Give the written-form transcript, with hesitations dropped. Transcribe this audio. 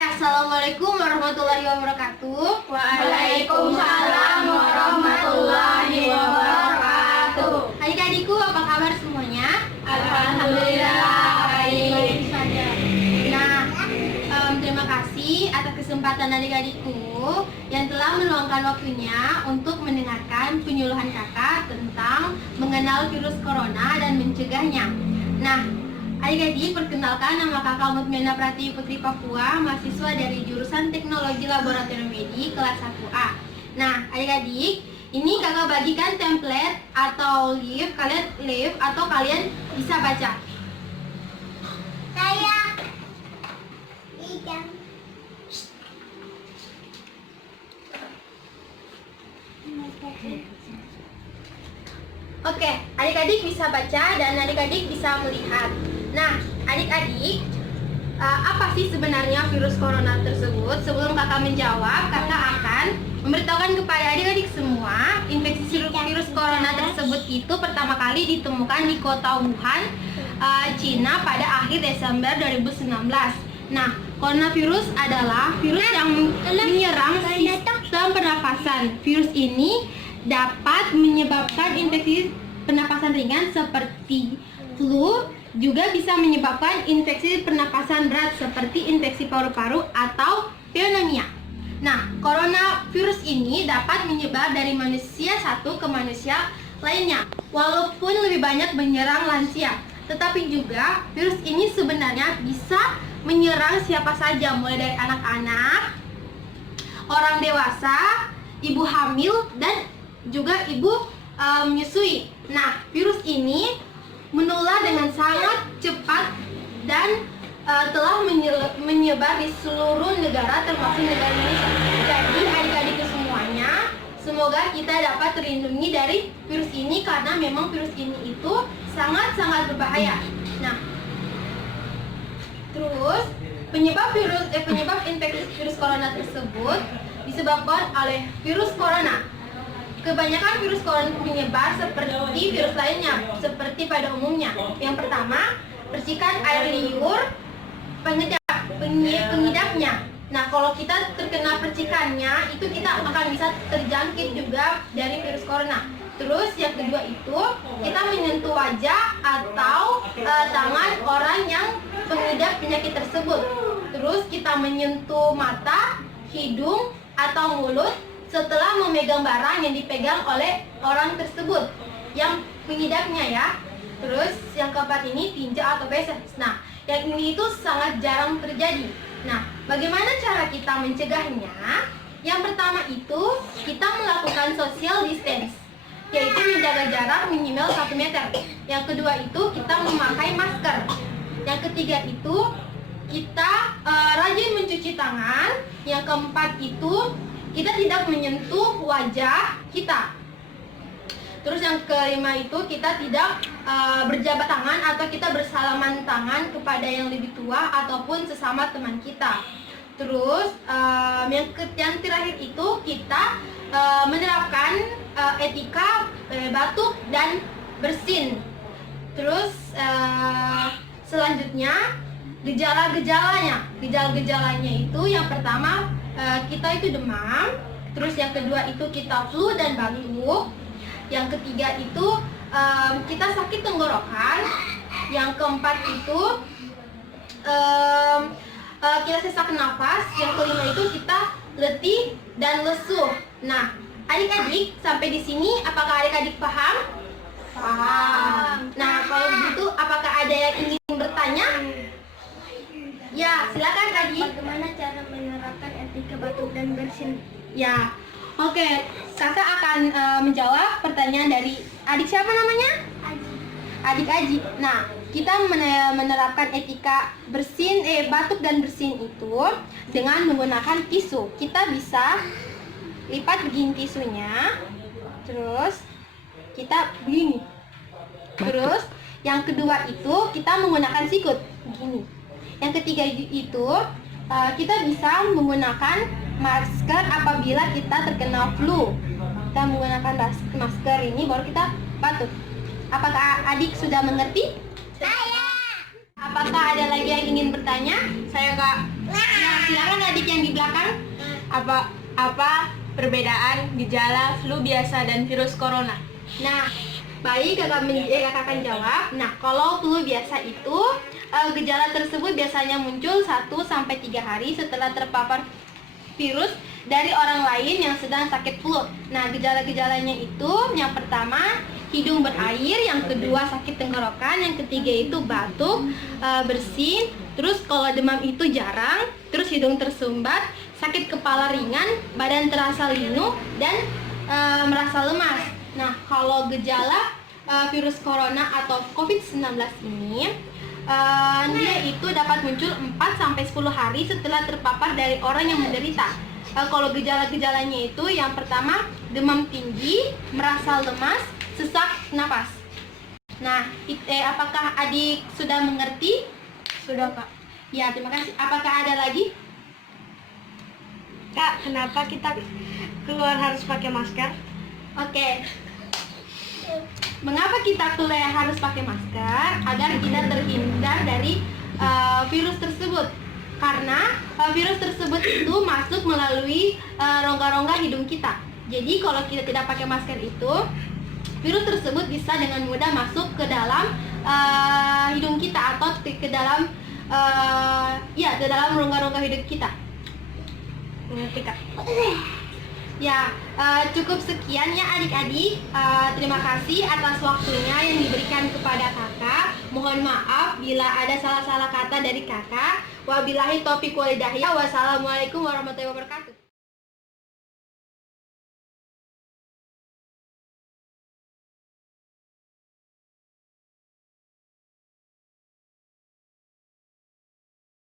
Assalamualaikum warahmatullahi wabarakatuh. Waalaikumsalam warahmatullahi wabarakatuh. Adik-adikku, apa kabar semuanya? Alhamdulillah baik. Nah, terima kasih atas kesempatan adik-adikku yang telah meluangkan waktunya untuk mendengarkan penyuluhan kakak tentang mengenal virus corona dan mencegahnya. Nah, adik-adik, perkenalkan, nama kakak Mutmina Pratiwi Putri Papua, mahasiswa dari jurusan Teknologi Laboratorium Medik kelas 1A. Nah, adik-adik, ini kakak bagikan template atau live atau kalian bisa baca. Saya Ijam. Oke, adik-adik bisa baca dan adik-adik bisa melihat. Nah, adik-adik, apa sih sebenarnya virus corona tersebut? Sebelum kakak menjawab, kakak akan memberitahukan kepada adik-adik semua, infeksi virus corona tersebut itu pertama kali ditemukan di kota Wuhan, Cina pada akhir Desember 2019. Nah, coronavirus adalah virus yang menyerang sistem pernafasan. Virus ini dapat menyebabkan infeksi pernapasan ringan seperti flu, juga bisa menyebabkan infeksi pernapasan berat seperti infeksi paru-paru atau pneumonia. Nah, coronavirus ini dapat menyebar dari manusia satu ke manusia lainnya, walaupun lebih banyak menyerang lansia. Tetapi juga virus ini sebenarnya bisa menyerang siapa saja, mulai dari anak-anak, orang dewasa, ibu hamil, dan juga ibu menyusui. Nah, virus ini menular dengan sangat cepat dan telah menyebar di seluruh negara termasuk negara Indonesia. Jadi adik-adik semuanya, semoga kita dapat terlindungi dari virus ini karena memang virus ini itu sangat-sangat berbahaya. Nah, terus penyebab infeksi virus corona tersebut disebabkan oleh virus corona. Kebanyakan virus corona menyebar seperti virus lainnya, seperti pada umumnya. Yang pertama, percikan air liur pengidapnya. Nah, kalau kita terkena percikannya, itu kita akan bisa terjangkit juga dari virus corona. Terus yang kedua itu, kita menyentuh wajah atau tangan orang yang pengidap penyakit tersebut. Terus kita menyentuh mata, hidung, atau mulut setelah memegang barang yang dipegang oleh orang tersebut yang pengidapnya ya. Terus yang keempat ini tinja atau feses. Nah, yang ini itu sangat jarang terjadi. Nah, bagaimana cara kita mencegahnya? Yang pertama itu kita melakukan social distance, yaitu menjaga jarak minimal 1 meter. Yang kedua itu kita memakai masker. Yang ketiga itu kita rajin mencuci tangan. Yang keempat itu kita tidak menyentuh wajah kita. Terus yang kelima itu kita tidak berjabat tangan atau kita bersalaman tangan kepada yang lebih tua ataupun sesama teman kita. Terus yang terakhir itu kita menerapkan etika batuk dan bersin. Terus selanjutnya gejala-gejalanya itu yang pertama kita itu demam, terus yang kedua itu kita flu dan batuk, yang ketiga itu kita sakit tenggorokan, yang keempat itu kita sesak nafas, yang kelima itu kita letih dan lesu. Nah, adik-adik sampai di sini apakah adik-adik paham? Paham. Nah, kalau begitu apakah ada yang ingin bertanya? Ya, silakan adik. Bagaimana cara menerapkan etika batuk dan bersin? Ya, oke. Kakak akan menjawab pertanyaan dari adik siapa namanya? Aji. Adik Aji. Nah, kita menerapkan etika batuk dan bersin itu dengan menggunakan tisu. Kita bisa lipat begini tisunya, terus kita begini. Terus yang kedua itu kita menggunakan sikut begini. Yang ketiga itu kita bisa menggunakan masker apabila kita terkena flu. Kita menggunakan masker ini baru kita batuk. Apakah adik sudah mengerti? Saya. Apakah ada lagi yang ingin bertanya? Saya Nah, silakan adik yang di belakang. Apa perbedaan gejala flu biasa dan virus corona? Nah, baik kakak akan jawab. Nah, kalau flu biasa itu gejala tersebut biasanya muncul 1-3 hari setelah terpapar virus dari orang lain yang sedang sakit flu. Nah, gejala-gejalanya itu yang pertama hidung berair, yang kedua sakit tenggorokan, yang ketiga itu batuk, bersin, terus kalau demam itu jarang, terus hidung tersumbat, sakit kepala ringan, badan terasa linu, dan merasa lemas. Nah, kalau gejala virus corona atau COVID-19 ini dia itu dapat muncul 4-10 hari setelah terpapar dari orang yang menderita. Kalau gejala-gejalanya itu yang pertama demam tinggi, merasa lemas, sesak napas. Nah, apakah adik sudah mengerti? Sudah, Kak. Ya, terima kasih. Apakah ada lagi? Kak, kenapa kita keluar harus pakai masker? Oke. Mengapa kita keluar harus pakai masker? Agar kita terhindar dari virus tersebut. Karena virus tersebut itu masuk melalui rongga-rongga hidung kita. Jadi kalau kita tidak pakai masker itu, virus tersebut bisa dengan mudah masuk ke dalam hidung kita atau ke dalam ke dalam rongga-rongga hidung kita. Mengerti, Kak? Ya, cukup sekian ya adik-adik. Terima kasih atas waktunya yang diberikan kepada kakak. Mohon maaf bila ada salah-salah kata dari kakak. Wabillahi taufiq wal hidayah. Wassalamualaikum warahmatullahi wabarakatuh.